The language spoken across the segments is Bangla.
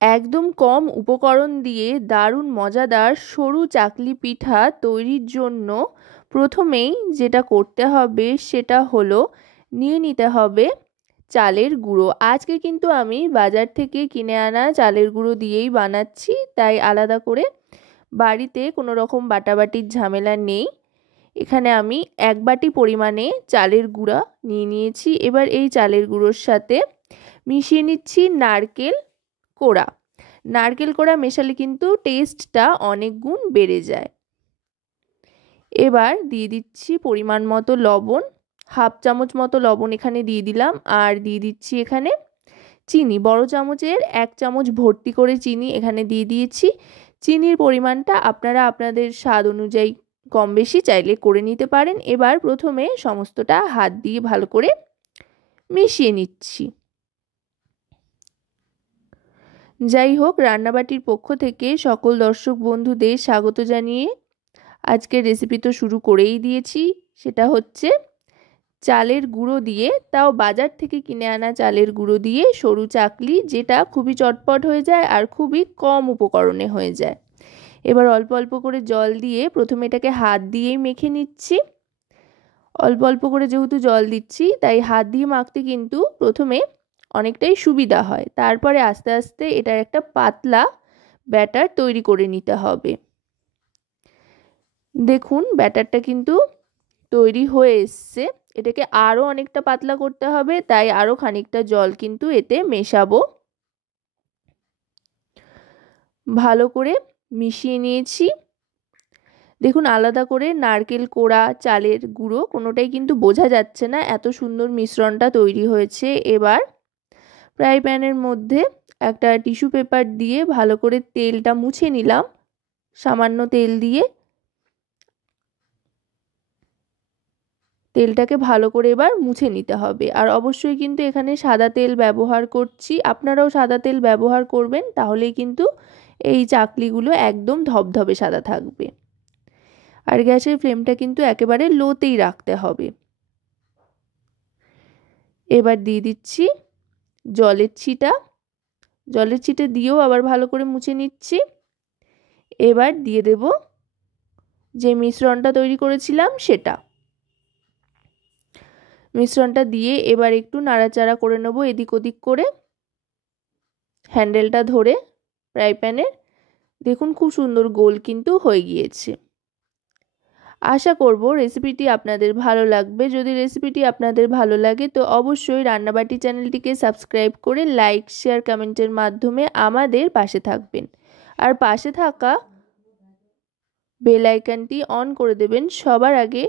একদম কম উপকরণ দিয়ে দারুণ মজাদার সরু চাকলি পিঠা তৈরির জন্য প্রথমেই যেটা করতে হবে সেটা হলো নিয়ে নিতে হবে চালের গুঁড়ো। আজকে কিন্তু আমি বাজার থেকে কিনে আনা চালের গুঁড়ো দিয়েই বানাচ্ছি, তাই আলাদা করে বাড়িতে কোনো রকম বাটাবাটির ঝামেলা নেই। এখানে আমি 1 বাটি পরিমাণে চালের গুঁড়া নিয়ে নিয়েছি। এবার এই চালের গুঁড়োর সাথে মিশিয়ে নিচ্ছি নারকেল কোড়া। নারকেল কোড়া মেশালে কিন্তু টেস্টটা অনেক গুণ বেড়ে যায়। এবার দিয়ে দিচ্ছি পরিমাণ মতো লবণ, 1/2 চামচ মতো লবণ এখানে দিয়ে দিলাম। আর দিয়ে দিচ্ছি এখানে চিনি, বড় চামচের 1 চামচ ভর্তি করে চিনি এখানে দিয়ে দিয়েছি। চিনির পরিমাণটা আপনারা আপনাদের স্বাদ অনুযায়ী কম বেশি চাইলে করে নিতে পারেন। এবার প্রথমে সমস্তটা হাত দিয়ে ভালো করে মিশিয়ে নিচ্ছি। যাই হোক, রান্নাবাটির পক্ষ থেকে সকল দর্শক বন্ধুদের স্বাগত জানিয়ে আজকের রেসিপি তো শুরু করেই দিয়েছি। সেটা হচ্ছে চালের গুঁড়ো দিয়ে, তাও বাজার থেকে কিনে আনা চালের গুঁড়ো দিয়ে সরু চাকলি, যেটা খুবই চটপট হয়ে যায় আর খুবই কম উপকরণে হয়ে যায়। এবার অল্প অল্প করে জল দিয়ে প্রথমে এটাকে হাত দিয়েই মেখে নিচ্ছি। অল্প অল্প করে যেহেতু জল দিচ্ছি তাই হাত দিয়ে মাখতে কিন্তু প্রথমে অনেকটাই সুবিধা হয়, তারপরে আস্তে আস্তে এটার একটা পাতলা ব্যাটার তৈরি করে নিতে হবে। দেখুন ব্যাটারটা কিন্তু তৈরি হয়ে এসছে। এটাকে আরও অনেকটা পাতলা করতে হবে, তাই আরও খানিকটা জল কিন্তু এতে মেশাবো। ভালো করে মিশিয়ে নিয়েছি। দেখুন আলাদা করে নারকেল কোড়া, চালের গুঁড়ো কোনোটাই কিন্তু বোঝা যাচ্ছে না, এত সুন্দর মিশ্রণটা তৈরি হয়েছে। এবার ফ্রাই প্যানের মধ্যে একটা টিস্যু পেপার দিয়ে ভালো করে তেলটা মুছে নিলাম। সামান্য তেল দিয়ে তেলটাকে ভালো করে এবার মুছে নিতে হবে। আর অবশ্যই কিন্তু এখানে সাদা তেল ব্যবহার করছি, আপনারাও সাদা তেল ব্যবহার করবেন, তাহলেই কিন্তু এই চাকলিগুলো একদম ধবধবে সাদা থাকবে। আর গ্যাসের ফ্লেমটা কিন্তু একেবারে লোতেই রাখতে হবে। এবার দিয়ে দিচ্ছি জলের ছিটা। জলের ছিটে দিয়েও আবার ভালো করে মুছে নিচ্ছি। এবার দিয়ে দেব যে মিশ্রণটা তৈরি করেছিলাম সেটা। মিশ্রণটা দিয়ে এবার একটু নাড়াচাড়া করে নেব এদিক ওদিক করে, হ্যান্ডেলটা ধরে ফ্রাই প্যানের। দেখুন খুব সুন্দর গোল কিন্তু হয়ে গিয়েছে। আশা করব রেসিপিটি আপনাদের ভালো লাগবে। যদি রেসিপিটি আপনাদের ভালো লাগে তো অবশ্যই রান্নাবাটি চ্যানেলটিকে সাবস্ক্রাইব করে লাইক, শেয়ার, কমেন্টের মাধ্যমে আমাদের পাশে থাকবেন। আর পাশে থাকা বেল আইকনটি অন করে দেবেন সবার আগে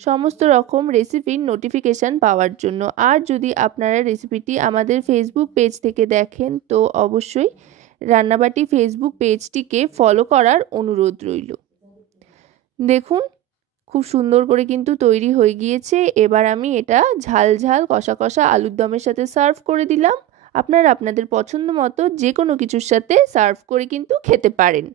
সমস্ত রকম রেসিপির নোটিফিকেশান পাওয়ার জন্য। আর যদি আপনারা রেসিপিটি আমাদের ফেসবুক পেজ থেকে দেখেন তো অবশ্যই রান্নাবাটি ফেসবুক পেজটিকে ফলো করার অনুরোধ রইল। দেখুন খুব সুন্দর করে কিন্তু তৈরি হয়ে গিয়েছে। এবার আমি এটা ঝাল ঝাল কষা কষা আলুর দমের সাথে সার্ভ করে দিলাম। আপনারা আপনাদের পছন্দ মতো যে কোনো কিছুর সাথে সার্ভ করে কিন্তু খেতে পারেন।